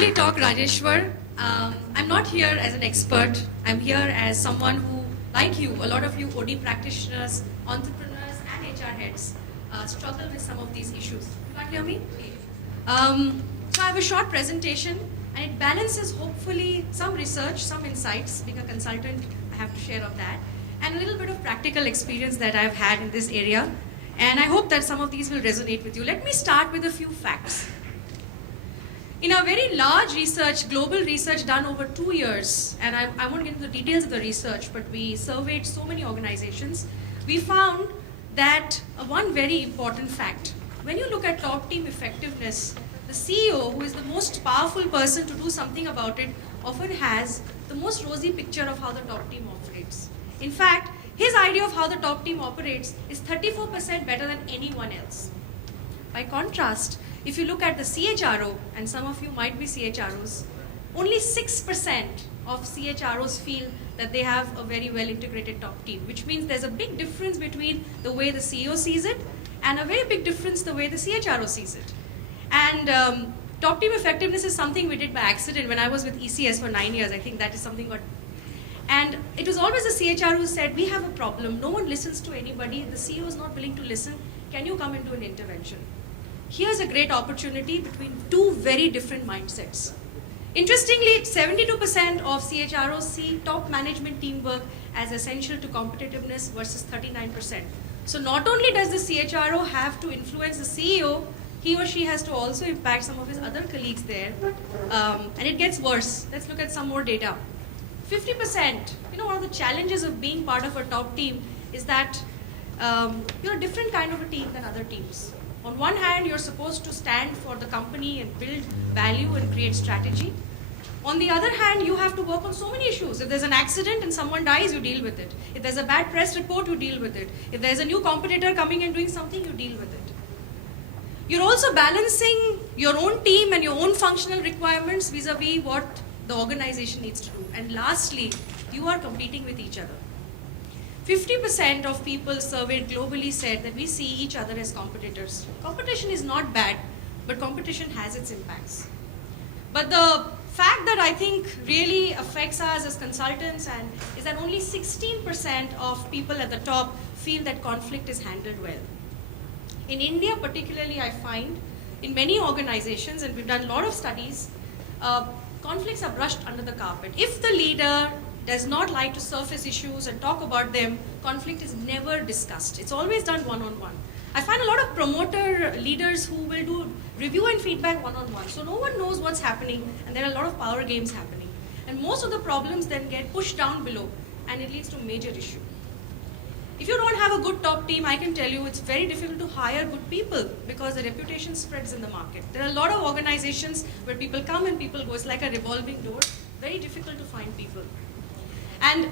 lovely talk, Rajeshwar. I'm not here as an expert. I'm here as someone who, like you, a lot of you OD practitioners, entrepreneurs, and HR heads struggle with some of these issues. You can't hear me? So I have a short presentation, and it balances hopefully some research, some insights. Being a consultant, I have to share of that, and a little bit of practical experience that I've had in this area. And I hope that some of these will resonate with you. Let me start with a few facts. In a very large research, global research done over 2 years, and I won't get into the details of the research, but we surveyed so many organizations, we found that one very important fact. When you look at top team effectiveness, the CEO, who is the most powerful person to do something about it, often has the most rosy picture of how the top team operates. In fact, his idea of how the top team operates is 34% better than anyone else. By contrast, if you look at the CHRO, and some of you might be CHROs, only 6% of CHROs feel that they have a very well integrated top team, which means there's a big difference between the way the CEO sees it and a very big difference the way the CHRO sees it. And top team effectiveness is something we did by accident when I was with ECS for 9 years. I think that is something what. And it was always the CHRO who said, we have a problem, no one listens to anybody, the CEO is not willing to listen, can you come and do an intervention? Here's a great opportunity between two very different mindsets. Interestingly, 72% of CHROs see top management teamwork as essential to competitiveness versus 39%. So not only does the CHRO have to influence the CEO, he or she has to also impact some of his other colleagues there. And it gets worse. Let's look at some more data. 50%, one of the challenges of being part of a top team is that you're a different kind of a team than other teams. On one hand, you're supposed to stand for the company and build value and create strategy. On the other hand, you have to work on so many issues. If there's an accident and someone dies, you deal with it. If there's a bad press report, you deal with it. If there's a new competitor coming and doing something, you deal with it. You're also balancing your own team and your own functional requirements vis-a-vis what the organization needs to do. And lastly, you are competing with each other. 50% of people surveyed globally said that we see each other as competitors. Competition is not bad, but competition has its impacts. But the fact that I think really affects us as consultants is that only 16% of people at the top feel that conflict is handled well. In India particularly, I find in many organizations, and we've done a lot of studies, conflicts are brushed under the carpet. If the leader does not like to surface issues and talk about them, conflict is never discussed. It's always done one-on-one. I find a lot of promoter leaders who will do review and feedback one-on-one. So no one knows what's happening, and there are a lot of power games happening. And most of the problems then get pushed down below, and it leads to a major issue. If you don't have a good top team, I can tell you it's very difficult to hire good people because the reputation spreads in the market. There are a lot of organizations where people come and people go. It's like a revolving door. Very difficult to find people. And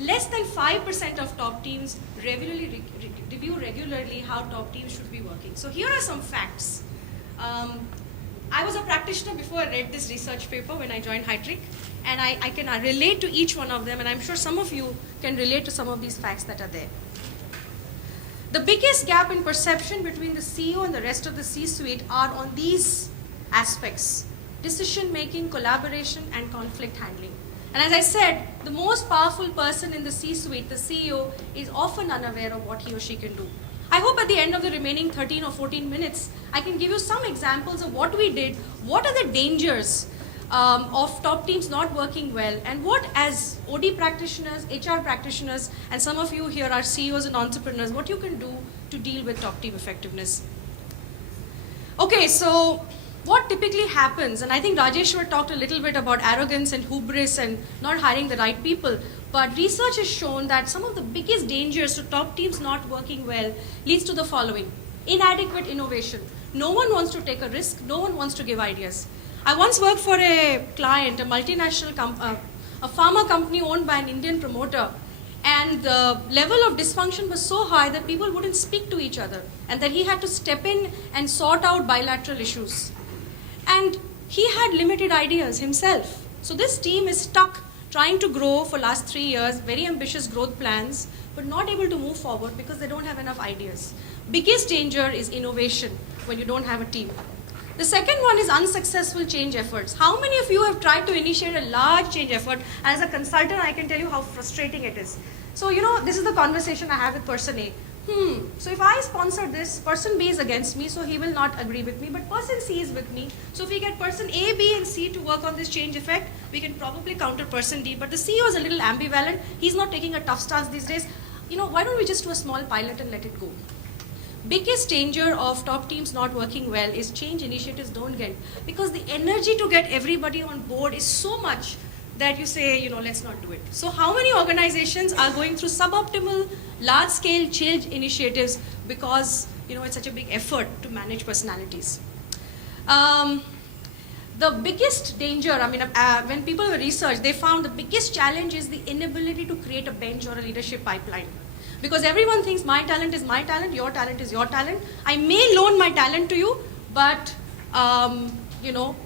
less than 5% of top teams review regularly how top teams should be working. So here are some facts. I was a practitioner before I read this research paper when I joined Heidrick, and I can relate to each one of them, and I'm sure some of you can relate to some of these facts that are there. The biggest gap in perception between the CEO and the rest of the C-suite are on these aspects: decision-making, collaboration, and conflict handling. And as I said, the most powerful person in the C-suite, the CEO, is often unaware of what he or she can do. I hope at the end of the remaining 13 or 14 minutes, I can give you some examples of what we did, what are the dangers of top teams not working well, and what, as OD practitioners, HR practitioners, and some of you here are CEOs and entrepreneurs, what you can do to deal with top team effectiveness. Okay, so what typically happens, and I think Rajeshwar talked a little bit about arrogance and hubris and not hiring the right people, but research has shown that some of the biggest dangers to top teams not working well leads to the following: inadequate innovation. No one wants to take a risk, no one wants to give ideas. I once worked for a client, a multinational a pharma company owned by an Indian promoter, and the level of dysfunction was so high that people wouldn't speak to each other, and that he had to step in and sort out bilateral issues. And he had limited ideas himself. So this team is stuck trying to grow for last 3 years, very ambitious growth plans, but not able to move forward because they don't have enough ideas. Biggest danger is innovation when you don't have a team. The second one is unsuccessful change efforts. How many of you have tried to initiate a large change effort? As a consultant, I can tell you how frustrating it is. So, this is the conversation I have with person A. So if I sponsor this, person B is against me, so he will not agree with me, but person C is with me. So if we get person A, B and C to work on this change effect, we can probably counter person D. But the CEO is a little ambivalent. He's not taking a tough stance these days. Why don't we just do a small pilot and let it go? Biggest danger of top teams not working well is change initiatives don't get, because the energy to get everybody on board is so much that you say, let's not do it. So how many organizations are going through suboptimal, large-scale change initiatives because, it's such a big effort to manage personalities? The biggest danger, when people research, they found the biggest challenge is the inability to create a bench or a leadership pipeline. Because everyone thinks my talent is my talent, your talent is your talent. I may loan my talent to you, but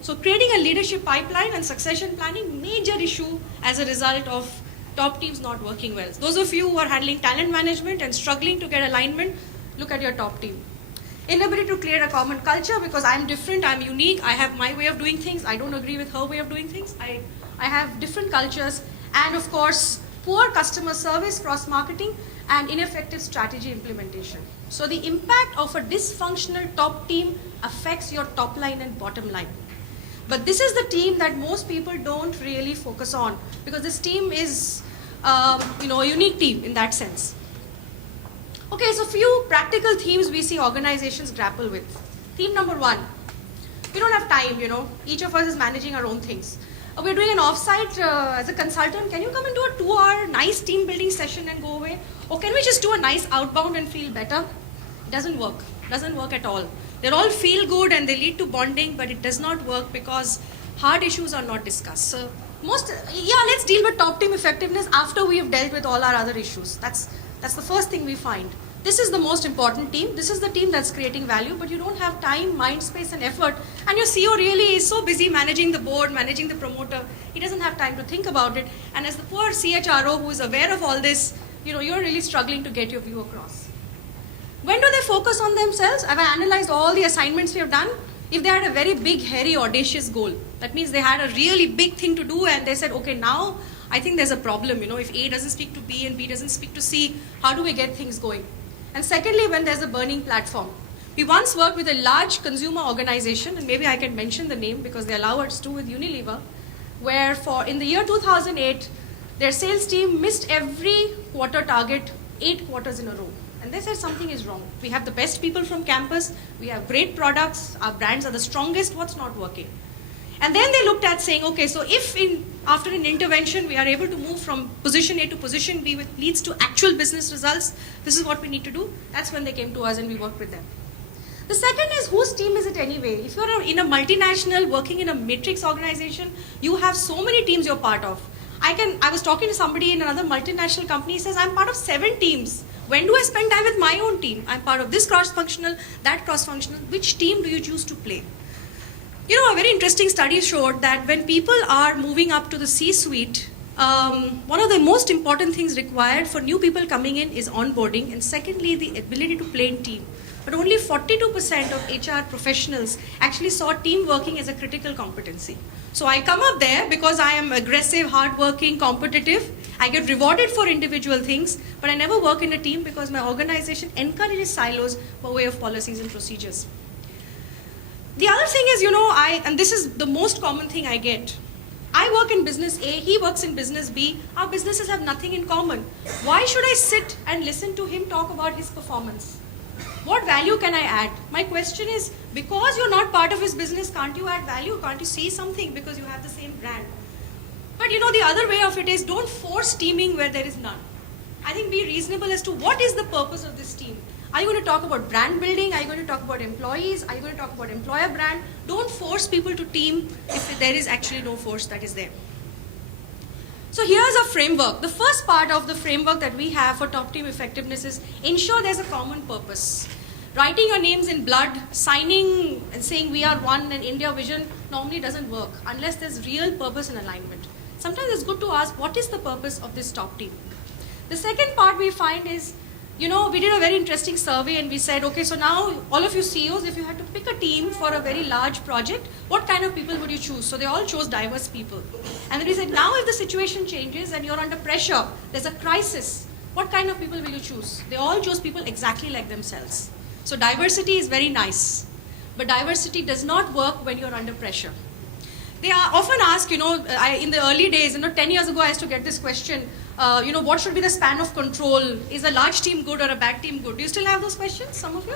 so creating a leadership pipeline and succession planning, major issue as a result of top teams not working well. Those of you who are handling talent management and struggling to get alignment, look at your top team. Inability to create a common culture, because I'm different, I'm unique, I have my way of doing things, I don't agree with her way of doing things, I have different cultures, and of course, poor customer service, cross-marketing, and ineffective strategy implementation. So the impact of a dysfunctional top team affects your top line and bottom line. But this is the team that most people don't really focus on, because this team is a unique team in that sense. Okay, so few practical themes we see organizations grapple with. Theme number one, we don't have time, each of us is managing our own things. We're doing an offsite as a consultant. Can you come and do a 2-hour nice team building session and go away? Or can we just do a nice outbound and feel better? It doesn't work. It doesn't work at all. They all feel good and they lead to bonding, but it does not work because hard issues are not discussed. So let's deal with top team effectiveness after we have dealt with all our other issues. That's the first thing we find. This is the most important team. This is the team that's creating value, but you don't have time, mind space, and effort. And your CEO really is so busy managing the board, managing the promoter. He doesn't have time to think about it. And as the poor CHRO who is aware of all this, you're really struggling to get your view across. When do they focus on themselves? I've analyzed all the assignments we have done. If they had a very big, hairy, audacious goal, that means they had a really big thing to do and they said, okay, now I think there's a problem. If A doesn't speak to B and B doesn't speak to C, how do we get things going? And secondly, when there's a burning platform. We once worked with a large consumer organization, and maybe I can mention the name because they allow us to, with Unilever, where in the year 2008, their sales team missed every quarter target 8 quarters in a row. And they said something is wrong. We have the best people from campus, we have great products, our brands are the strongest, what's not working? And then they looked at saying, okay, so if after an intervention we are able to move from position A to position B, which leads to actual business results, this is what we need to do. That's when they came to us and we worked with them. The second is, whose team is it anyway? If you're in a multinational working in a matrix organization, you have so many teams you're part of. I was talking to somebody in another multinational company, he says, I'm part of 7 teams. When do I spend time with my own team? I'm part of this cross-functional, that cross-functional. Which team do you choose to play? A very interesting study showed that when people are moving up to the C-suite, one of the most important things required for new people coming in is onboarding, and secondly, the ability to play in team. But only 42% of HR professionals actually saw team working as a critical competency. So I come up there because I am aggressive, hardworking, competitive. I get rewarded for individual things, but I never work in a team because my organization encourages silos by way of policies and procedures. The other thing is, and this is the most common thing I get. I work in business A, he works in business B. Our businesses have nothing in common. Why should I sit and listen to him talk about his performance? What value can I add? My question is, because you're not part of his business, can't you add value? Can't you see something because you have the same brand? But the other way of it is, don't force teaming where there is none. I think be reasonable as to what is the purpose of this team. Are you going to talk about brand building? Are you going to talk about employees? Are you going to talk about employer brand? Don't force people to team if there is actually no force that is there. So here's a framework. The first part of the framework that we have for top team effectiveness is ensure there's a common purpose. Writing your names in blood, signing and saying we are one and India vision normally doesn't work unless there's real purpose and alignment. Sometimes it's good to ask, what is the purpose of this top team? The second part we find is, You know, we did a very interesting survey and we said, okay, so now all of you CEOs, if you had to pick a team for a very large project, what kind of people would you choose? So they all chose diverse people. And then we said, now if the situation changes and you're under pressure, there's a crisis, what kind of people will you choose? They all chose people exactly like themselves. So diversity is very nice, but diversity does not work when you're under pressure. They are often asked, you know, in the early days, 10 years ago I used to get this question, what should be the span of control? Is a large team good or a bad team good? Do you still have those questions, some of you?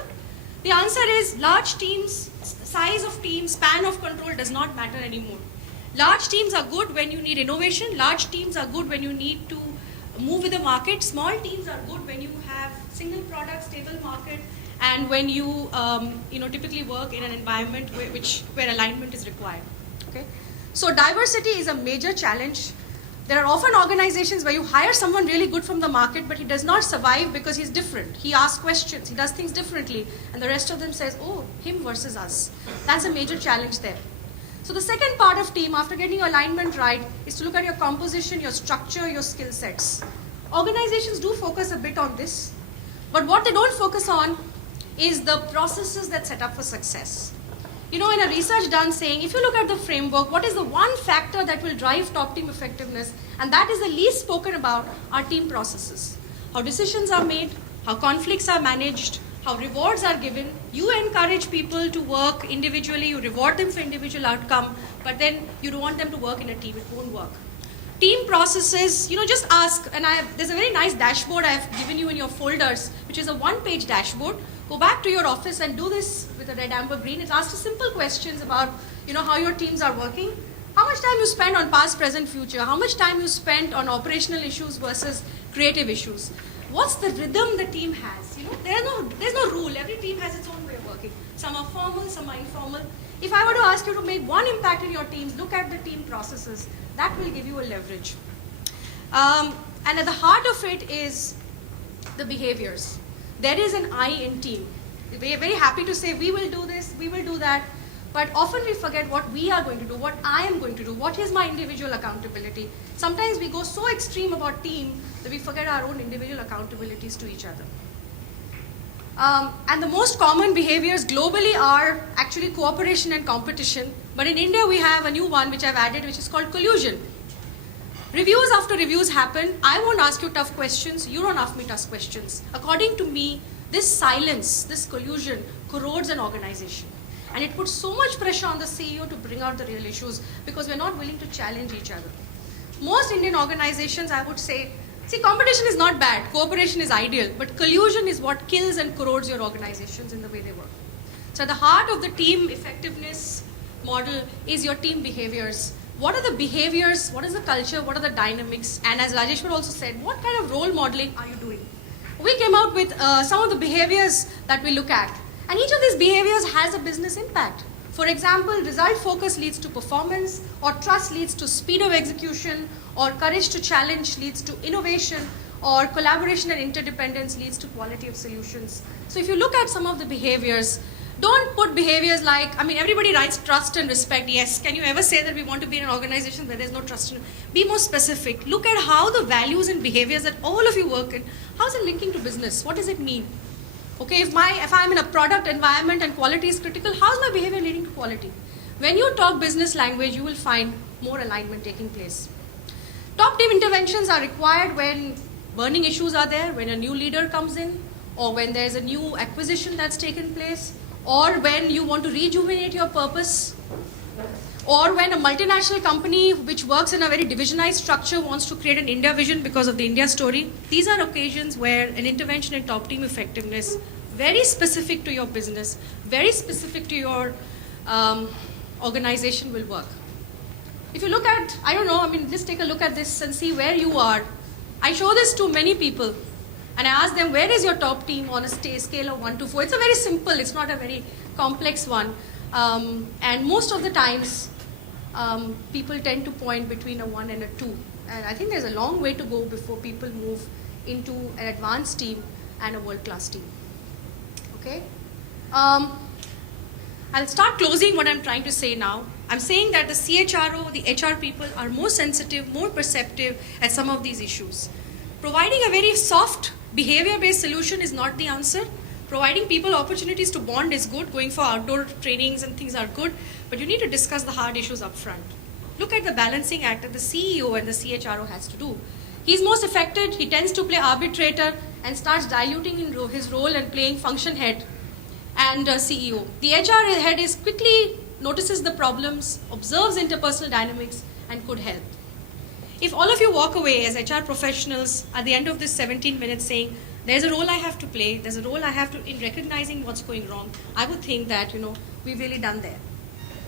The answer is large teams, size of team, span of control does not matter anymore. Large teams are good when you need innovation. Large teams are good when you need to move with the market. Small teams are good when you have single product, stable market, and when you, typically work in an environment where alignment is required. Okay? So diversity is a major challenge. There are often organizations where you hire someone really good from the market, but he does not survive because he's different. He asks questions, he does things differently, and the rest of them says, oh, him versus us. That's a major challenge there. So the second part of team, after getting your alignment right, is to look at your composition, your structure, your skill sets. Organizations do focus a bit on this, but what they don't focus on is the processes that set up for success. You know, in a research done saying, if you look at the framework, what is the one factor that will drive top team effectiveness, and that is the least spoken about, are team processes. How decisions are made, how conflicts are managed, how rewards are given. You encourage people to work individually, you reward them for individual outcome, but then you don't want them to work in a team, it won't work. Team processes, just ask, and there's a very nice dashboard I've given you in your folders, which is a one-page dashboard. Go back to your office and do this with a red, amber, green. It asks simple questions about, how your teams are working. How much time you spend on past, present, future? How much time you spend on operational issues versus creative issues? What's the rhythm the team has? There's no rule. Every team has its own way of working. Some are formal, some are informal. If I were to ask you to make one impact in your teams, look at the team processes. That will give you a leverage. And at the heart of it is the behaviors. There is an I in team. We are very happy to say we will do this, we will do that, but often we forget what we are going to do, what I am going to do, what is my individual accountability. Sometimes we go so extreme about team that we forget our own individual accountabilities to each other. And the most common behaviors globally are actually cooperation and competition, but in India we have a new one which I've added, which is called collusion. Reviews after reviews happen. I won't ask you tough questions. You don't ask me tough questions. According to me, this silence, this collusion corrodes an organization. And it puts so much pressure on the CEO to bring out the real issues because we're not willing to challenge each other. Most Indian organizations, I would say, competition is not bad. Cooperation is ideal. But collusion is what kills and corrodes your organizations in the way they work. So at the heart of the team effectiveness model is your team behaviors. What are the behaviors, what is the culture, what are the dynamics, and as Rajeshwar also said, what kind of role modeling are you doing? We came out with some of the behaviors that we look at, and each of these behaviors has a business impact. For example, result focus leads to performance, or trust leads to speed of execution, or courage to challenge leads to innovation, or collaboration and interdependence leads to quality of solutions. So if you look at some of the behaviors, don't put behaviors like, everybody writes trust and respect. Yes, can you ever say that we want to be in an organization where there's no trust? Be more specific. Look at how the values and behaviors that all of you work in, how is it linking to business? What does it mean? Okay, if I'm in a product environment and quality is critical, how is my behavior leading to quality? When you talk business language, you will find more alignment taking place. Top team interventions are required when burning issues are there, when a new leader comes in, or when there's a new acquisition that's taken place, or when you want to rejuvenate your purpose, or when a multinational company which works in a very divisionized structure wants to create an India vision because of the India story. These are occasions where an intervention in top team effectiveness, very specific to your business, very specific to your organization will work. If you look at, just take a look at this and see where you are. I show this to many people. And I ask them, where is your top team on a scale of 1 to 4? It's a very simple, it's not a very complex one. And most of the times, people tend to point between a 1 and a 2. And I think there's a long way to go before people move into an advanced team and a world-class team. Okay? I'll start closing what I'm trying to say now. I'm saying that the CHRO, the HR people are more sensitive, more perceptive at some of these issues. Providing a very soft Behavior-based solution is not the answer. Providing people opportunities to bond is good. Going for outdoor trainings and things are good. But you need to discuss the hard issues up front. Look at the balancing act that the CEO and the CHRO has to do. He's most affected. He tends to play arbitrator and starts diluting in his role and playing function head and CEO. The HR head is quickly notices the problems, observes interpersonal dynamics, and could help. If all of you walk away as HR professionals at the end of this 17 minutes saying, there's a role I have to play, there's a role I have to in recognizing what's going wrong, I would think that, we've really done there.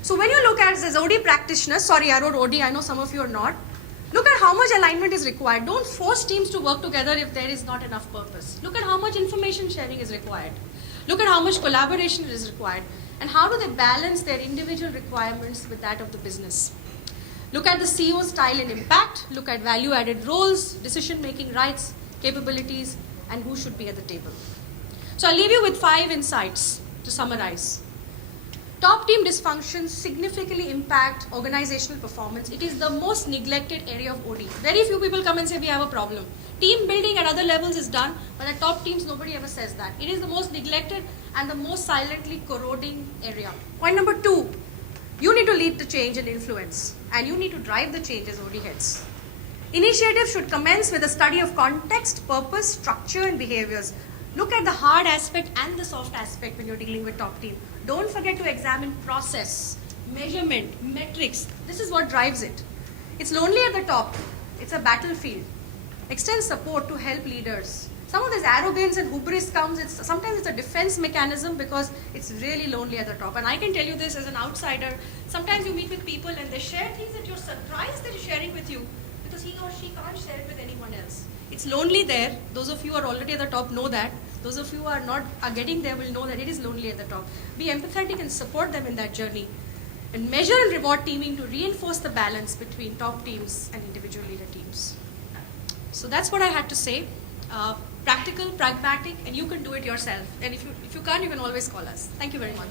So when you look at as OD practitioners, sorry, I wrote OD, I know some of you are not, look at how much alignment is required. Don't force teams to work together if there is not enough purpose. Look at how much information sharing is required. Look at how much collaboration is required. And how do they balance their individual requirements with that of the business. Look at the CEO style and impact. Look at value-added roles, decision-making rights, capabilities, and who should be at the table. So I'll leave you with 5 insights to summarize. Top team dysfunctions significantly impact organizational performance. It is the most neglected area of OD. Very few people come and say we have a problem. Team building at other levels is done, but at top teams nobody ever says that. It is the most neglected and the most silently corroding area. Point number 2, you need to lead the change and influence, and you need to drive the change as OD heads. Initiatives should commence with a study of context, purpose, structure, and behaviors. Look at the hard aspect and the soft aspect when you're dealing with top team. Don't forget to examine process, measurement, metrics. This is what drives it. It's lonely at the top. It's a battlefield. Extend support to help leaders. Some of this arrogance and hubris comes, sometimes it's a defense mechanism because it's really lonely at the top. And I can tell you this as an outsider. Sometimes you meet with people and they share things that you're surprised they're sharing with you because he or she can't share it with anyone else. It's lonely there. Those of you who are already at the top know that. Those of you who are getting there will know that it is lonely at the top. Be empathetic and support them in that journey. And measure and reward teaming to reinforce the balance between top teams and individual leader teams. So that's what I had to say. Practical, pragmatic, and you can do it yourself. And if you can't, you can always call us. Thank you very much.